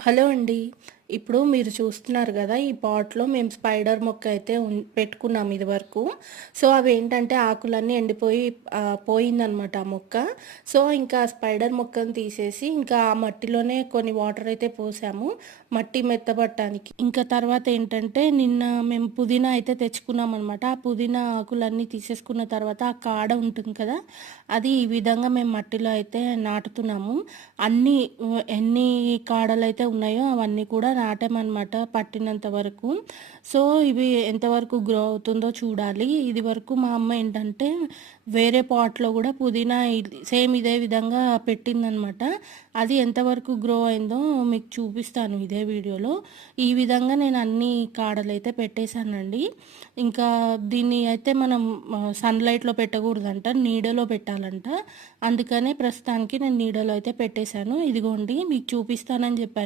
Hello అండి. ఇప్పుడు మీరు చూస్తున్నారు గదా! ఈ పాట్‌లో మేము స్పైడర్ మొక్క అయితే పెట్టుకున్నాం ఇదివరకు. సో, అవేంటంటే ఆకులన్నీ ఎండిపోయి పోయిందనమాట ఆ మొక్క. సో, ఇంకా స్పైడర్ మొక్కను తీసేసి ఇంకా ఆ మట్టిలోనే కొన్ని వాటర్ అయితే పోసాము. మట్టి మెత్తబడటానికి. ఇంకా తర్వాత ఏంటంటే నిన్న మేము పుదీనా అయితే తెచ్చుకున్నామనమాట. ఆ పుదీనా ఆకులన్నీ తీసేసుకున్న తర్వాత ఆ కాడ ఉంటుంది కదా! అది ఈ విధంగా మేము మట్టిలో అయితే నాటుతున్నాము. అన్నీ ఎన్ని కాడలైతే ఉన్నాయో అవన్నీ కూడా నాటామనమాట పట్టినంత వరకు. సో, ఇవి ఎంతవరకు గ్రో అవుతుందో చూడాలి. ఇది వరకు మా అమ్మ ఏంటంటే వేరే పాట్‌లో గూడా పుదీనా సేమ్ ఇదే విధంగా పెట్టిందనమాట. అది ఎంతవరకు గ్రో అయిందో మీకు చూపిస్తాను ఇదే వీడియోలో. ఈ విధంగా నేను అన్ని కాడలైతే పెట్టేశానండి. ఇంకా దీన్ని అయితే మనం సన్‌లైట్‌లో పెట్టకూడదంట. నీడలో పెట్టాలంట. అందుకనే ప్రస్తుతానికి నేను నీడలో అయితే పెట్టేశాను. ఇదిగోండి మీకు చూపిస్తానని చెప్పాను